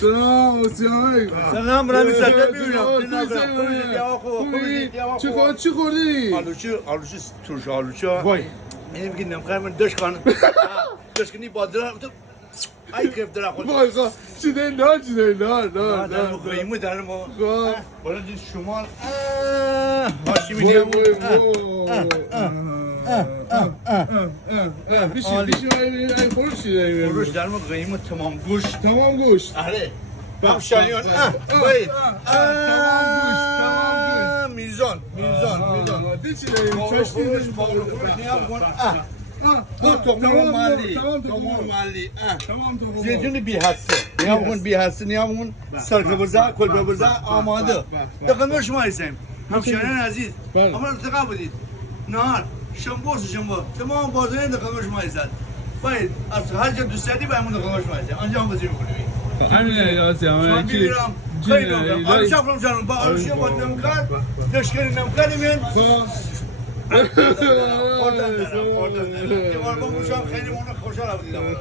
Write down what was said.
سلام سیامک. سلام برای سرکه میبینم. چی خوردی؟ آلوچی ترش آلوچی. وای. اینم که نمیخوام من دشکان. دشکنی بادر. ای کیف داره خود. وای خا. چیده نه. دارم قیمه دارم. بالا دیش شمال. هاشی میدیم. بیشی خورشی فروش دارم قیمه تمام گوش. تمام گوشت. آره. همشاریان. باید. میزان. دیچی داریم. چاشتی داریم. تمام مالی. زیتون بی هسته. نیامون سرکه برزا کل برزا آماده. دکان شما هستیم. همشاریان عزیز. اما ارتقا بودید. نهار. شنبه تمام بازار دکان شما هستید. باید از هر جا دوست داری باید دکان شما هستید. آنجا هم بازی میکنیم. همین یا سیامک. خیلی ممنون. آرشافم جانم با آرشی با نمکار دشکری نمکاری من. خوردم. خیلی خوشحال بودید.